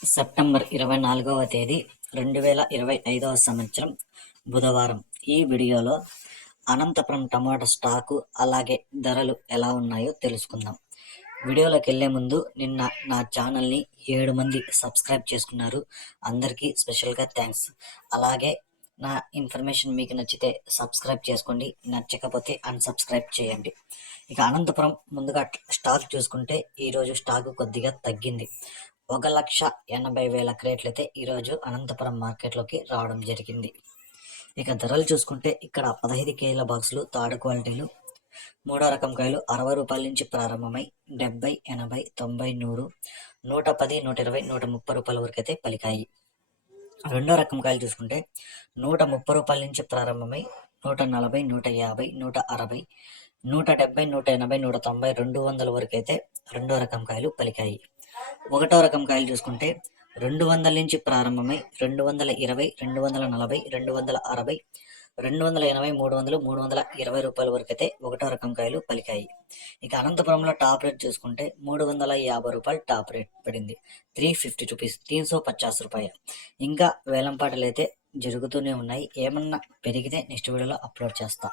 September 24వ తేదీ 2025వ సంవత్సరం బుధవారం. ఈ వీడియోలో అనంతపురం టమాటా స్టాకు అలాగే ధరలు ఎలా ఉన్నాయో తెలుసుకుందాం. వీడియోలోకి వెళ్ళే ముందు నిన్న నా ఛానల్ని 7 మంది సబ్స్క్రైబ్ చేసుకున్నారు. అందరికీ స్పెషల్గా థ్యాంక్స్. అలాగే నా ఇన్ఫర్మేషన్ మీకు నచ్చితే సబ్స్క్రైబ్ చేసుకోండి, నచ్చకపోతే అన్సబ్స్క్రైబ్ చేయండి. ఇక అనంతపురం ముందుగా స్టాక్ చూసుకుంటే ఈరోజు స్టాకు కొద్దిగా తగ్గింది. 1,80,000 క్రేట్లు అయితే ఈరోజు అనంతపురం మార్కెట్లోకి రావడం జరిగింది. ఇక ధరలు చూసుకుంటే ఇక్కడ 15 కేజీల బాక్సులు థర్డ్ క్వాలిటీలు, మూడో రకం కాయలు 60 రూపాయల నుంచి ప్రారంభమై 70, 80, 90, 100, 110, 120, 130 రూపాయల వరకు అయితే పలికాయి. రెండో రకం కాయలు చూసుకుంటే 130 రూపాయల నుంచి ప్రారంభమై 140, 150, 160, 170, 180, 190, 200 వరకు అయితే రెండో రకం కాయలు పలికాయి. ఒకటో రకం కాయలు చూసుకుంటే 200 నుంచి ప్రారంభమై 220, 240, 260, 280, 300, 320 రూపాయల వరకు అయితే ఒకటో రకం కాయలు పలికాయి. ఇక అనంతపురంలో టాప్ రేట్ చూసుకుంటే 350 రూపాయలు టాప్ రేట్ పడింది. 350 రూపీస్, 350 రూపాయలు. ఇంకా వేలంపాటలు అయితే జరుగుతూనే ఉన్నాయి. ఏమన్నా పెరిగితే నెక్స్ట్ వీడియోలో అప్లోడ్ చేస్తా.